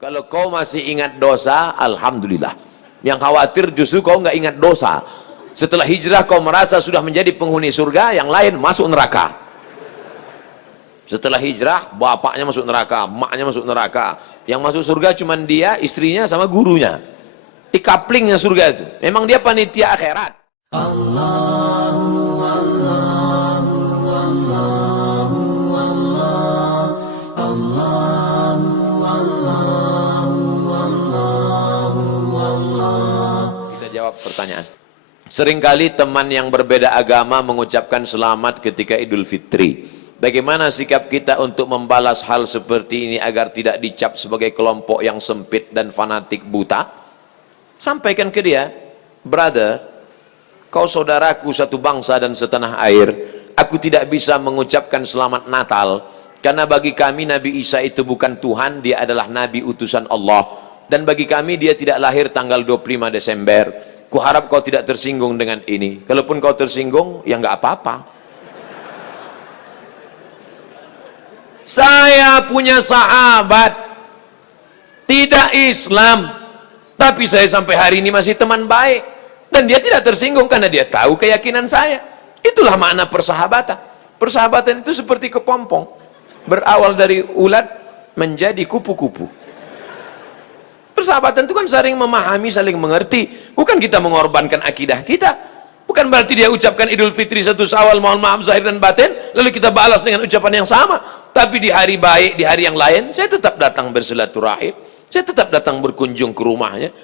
Kalau kau masih ingat dosa, alhamdulillah. Yang khawatir justru kau nggak ingat dosa. Setelah hijrah kau merasa sudah menjadi penghuni surga, yang lain masuk neraka. Setelah hijrah, bapaknya masuk neraka, emaknya masuk neraka. Yang masuk surga cuma dia, istrinya sama gurunya. Di kaplingnya surga itu. Memang dia panitia akhirat. Allahu Allahu Allahu Allah Allahu Allahu Allahu Allah. Kita jawab pertanyaan. Seringkali teman yang berbeda agama mengucapkan selamat ketika Idul Fitri. Bagaimana sikap kita untuk membalas hal seperti ini agar tidak dicap sebagai kelompok yang sempit dan fanatik buta? Sampaikan ke dia, brother, kau saudaraku satu bangsa dan setanah air. Aku tidak bisa mengucapkan selamat Natal karena bagi kami Nabi Isa itu bukan Tuhan, dia adalah Nabi utusan Allah. Dan bagi kami dia tidak lahir tanggal 25 Desember. Kuharap kau tidak tersinggung dengan ini. Kalaupun kau tersinggung, ya nggak apa-apa. Saya punya sahabat tidak Islam, tapi saya sampai hari ini masih teman baik, dan dia tidak tersinggung karena dia tahu keyakinan saya. Itulah makna persahabatan. Persahabatan itu seperti kepompong, berawal dari ulat menjadi kupu-kupu. Persahabatan itu kan saling memahami, saling mengerti. Bukan kita mengorbankan akidah kita. Bukan berarti dia ucapkan Idul Fitri 1 Syawal, mohon maaf zahir dan batin, lalu kita balas dengan ucapan yang sama. Tapi di hari baik, di hari yang lain, saya tetap datang bersilaturahim, saya tetap datang berkunjung ke rumahnya.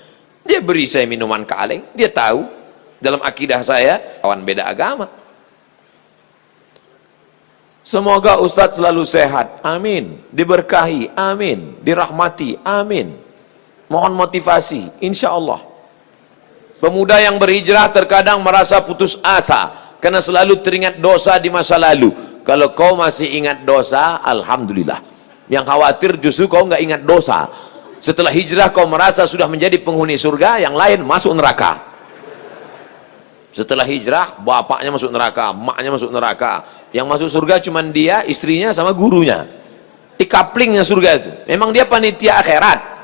Dia beri saya minuman kaleng, dia tahu dalam akidah saya kawan beda agama. Semoga Ustadz selalu sehat, amin. Diberkahi, amin. Dirahmati, amin. Mohon motivasi, insya Allah. Pemuda yang berhijrah terkadang merasa putus asa karena selalu teringat dosa di masa lalu. Kalau kau masih ingat dosa, alhamdulillah. Yang khawatir justru kau nggak ingat dosa. Setelah hijrah kau merasa sudah menjadi penghuni surga, yang lain masuk neraka. Setelah hijrah, bapaknya masuk neraka, emaknya masuk neraka. Yang masuk surga cuma dia, istrinya sama gurunya. Di kaplingnya surga itu. Memang dia panitia akhirat.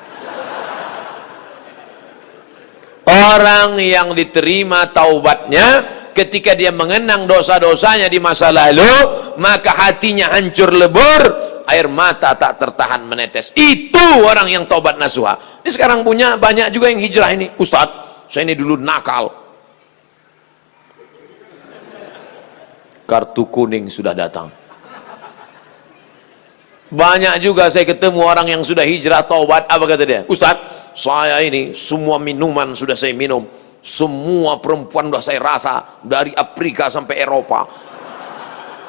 Orang yang diterima taubatnya ketika dia mengenang dosa-dosanya di masa lalu, maka hatinya hancur lebur, air mata tak tertahan menetes. Itu orang yang taubat nasuha. Ini sekarang punya banyak juga yang hijrah ini. Ustadz, saya ini dulu nakal, kartu kuning sudah datang. Banyak juga saya ketemu orang yang sudah hijrah taubat, apa kata dia? Ustadz, saya ini semua minuman sudah saya minum, semua perempuan sudah saya rasa, dari Afrika sampai Eropa.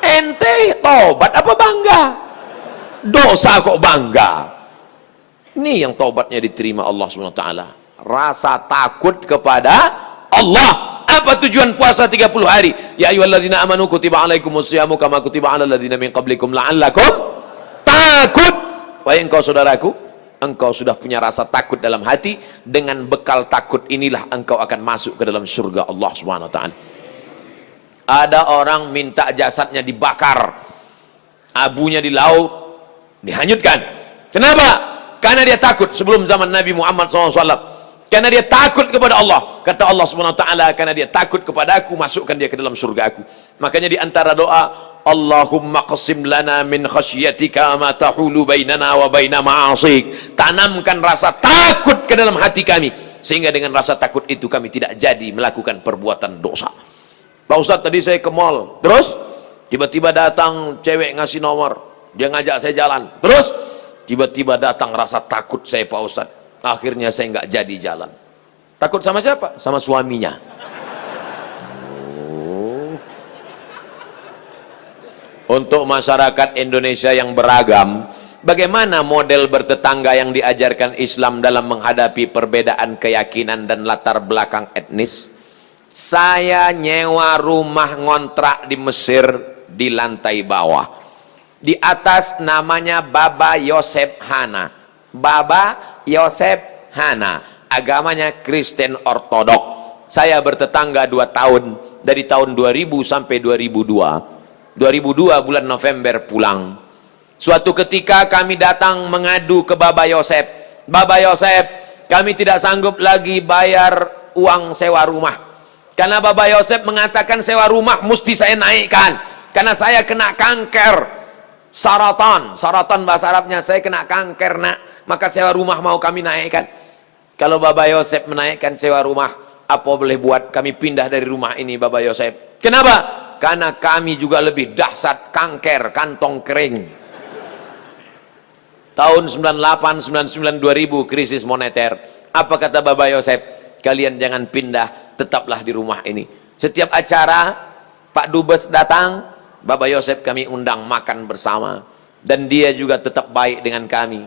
Ente taubat apa bangga? Dosa kok bangga? Ini yang taubatnya diterima Allah SWT. Rasa takut kepada Allah. Apa tujuan puasa 30 hari? Ya ayyuhalladzina amanu kutiba alaikumusyamu kama kutiba alal ladzina min qablikum la'allakum takut. Wahai engkau saudaraku, engkau sudah punya rasa takut dalam hati. Dengan bekal takut inilah engkau akan masuk ke dalam surga Allah SWT. Ada orang minta jasadnya dibakar, abunya di laut dihanyutkan. Kenapa? Karena dia takut. Sebelum zaman Nabi Muhammad SAW, karena dia takut kepada Allah. Kata Allah SWT, karena dia takut kepada aku, masukkan dia ke dalam surga aku. Makanya di antara doa, Allahumma qasim lana min khasyatika ma tahulu bainana wa baina ma'asik. Tanamkan rasa takut ke dalam hati kami, sehingga dengan rasa takut itu kami tidak jadi melakukan perbuatan dosa. Pak Ustadz, tadi saya ke mall, terus tiba-tiba datang cewek ngasih nomor, dia ngajak saya jalan, terus tiba-tiba datang rasa takut saya, Pak Ustadz, akhirnya saya nggak jadi jalan. Takut sama siapa? Sama suaminya. Untuk masyarakat Indonesia yang beragam, bagaimana model bertetangga yang diajarkan Islam dalam menghadapi perbedaan keyakinan dan latar belakang etnis? Saya nyewa rumah ngontrak di Mesir di lantai bawah. Di atas namanya Baba Yosef Hana. Baba Yosef Hana, agamanya Kristen Ortodok. Saya bertetangga 2 tahun, dari tahun 2000 sampai 2002. 2002 bulan November pulang. Suatu ketika kami datang mengadu ke Baba Yosef, Baba Yosef, kami tidak sanggup lagi bayar uang sewa rumah. Karena Baba Yosef mengatakan sewa rumah mesti saya naikkan. Karena saya kena kanker, saratan. Saratan bahasa Arabnya, saya kena kanker nak. Maka sewa rumah mau kami naikkan. Kalau Baba Yosef menaikkan sewa rumah, apa boleh buat, kami pindah dari rumah ini Baba Yosef. Kenapa? Karena kami juga lebih dahsyat kanker, kantong kering. Tahun 98, 99, 2000 krisis moneter. Apa kata Baba Yosef? Kalian jangan pindah, tetaplah di rumah ini. Setiap acara Pak Dubes datang, Baba Yosef kami undang makan bersama. Dan dia juga tetap baik dengan kami.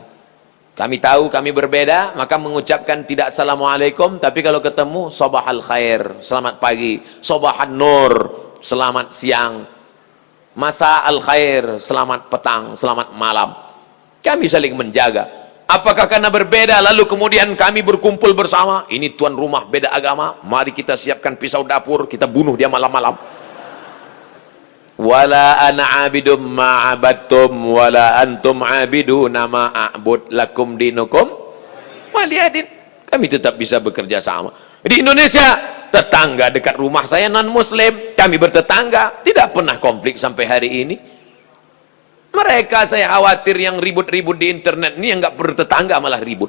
Kami tahu kami berbeda, maka mengucapkan tidak assalamualaikum, tapi kalau ketemu sabahal khair, selamat pagi, sabahan nur, selamat siang, masa al khair, selamat petang, selamat malam. Kami saling menjaga. Apakah karena berbeda lalu kemudian kami berkumpul bersama? Ini tuan rumah beda agama, mari kita siapkan pisau dapur, kita bunuh dia malam-malam. Wala ana abidum ma'abattum wala antum abiduna ma'abud lakum dinukum waliyadin. Kami tetap bisa bekerja sama. Di Indonesia, tetangga dekat rumah saya non muslim, kami bertetangga, tidak pernah konflik sampai hari ini. Mereka saya khawatir yang ribut-ribut di internet ini yang nggak bertetangga malah ribut.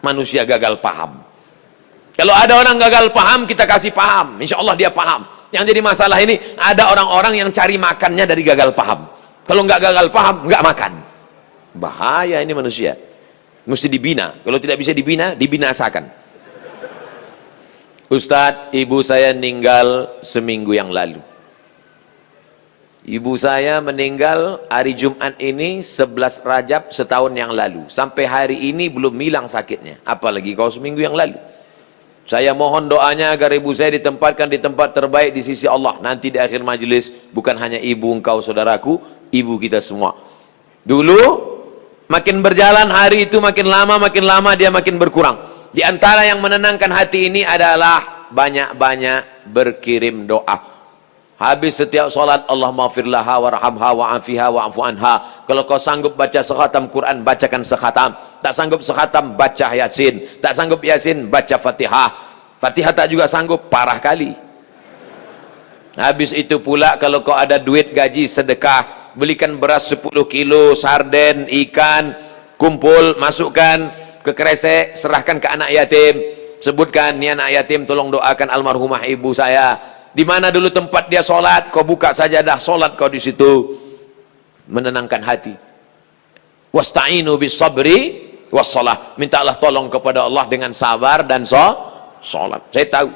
Manusia gagal paham. Kalau ada orang gagal paham, kita kasih paham. Insya Allah dia paham. Yang jadi masalah ini, ada orang-orang yang cari makannya dari gagal paham. Kalau nggak gagal paham, nggak makan. Bahaya ini manusia. Mesti dibina. Kalau tidak bisa dibina, dibinasakan. Ustadz, ibu saya meninggal seminggu yang lalu. Ibu saya meninggal hari Jumat ini 11 Rajab setahun yang lalu. Sampai hari ini belum hilang sakitnya. Apalagi kalau seminggu yang lalu. Saya mohon doanya agar ibu saya ditempatkan di tempat terbaik di sisi Allah. Nanti di akhir majelis, bukan hanya ibu engkau saudaraku, ibu kita semua. Dulu, makin berjalan hari itu makin lama dia makin berkurang. Di antara yang menenangkan hati ini adalah banyak-banyak berkirim doa. Habis setiap solat, Allahumma firlaha warhamha wa'afiha wa'afu anha. Kalau kau sanggup baca sekhatam Quran, bacakan sekhatam. Tak sanggup sekhatam, baca Yasin. Tak sanggup Yasin, baca Fatihah. Fatihah tak juga sanggup, parah kali. Habis itu pula kalau kau ada duit gaji sedekah, belikan beras 10 kilo, sarden, ikan, kumpul, masukkan ke kresek, serahkan ke anak yatim. Sebutkan, ni anak yatim tolong doakan almarhumah ibu saya. Di mana dulu tempat dia sholat, kau buka sajadah sholat kau di situ, menenangkan hati. Wasta'inu bis sabri wassalah. Mintalah tolong kepada Allah dengan sabar dan sholat. Saya tahu,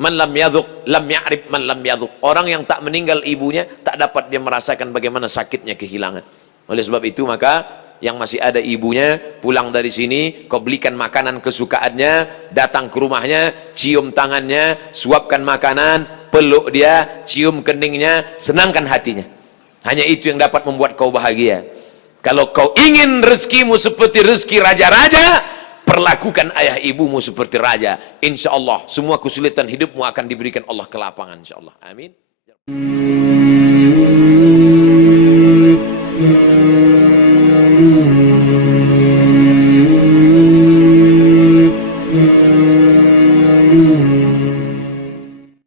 man lam yadhuq lam ya'rif man lam yadhuq. Orang yang tak meninggal ibunya tak dapat dia merasakan bagaimana sakitnya kehilangan. Oleh sebab itu maka yang masih ada ibunya pulang dari sini, kau belikan makanan kesukaannya, datang ke rumahnya, cium tangannya, suapkan makanan, peluk dia, cium keningnya, senangkan hatinya. Hanya itu yang dapat membuat kau bahagia. Kalau kau ingin rezekimu seperti rezeki raja-raja, perlakukan ayah ibumu seperti raja. Insya Allah semua kesulitan hidupmu akan diberikan Allah kelapangan. Insya Allah. Amin.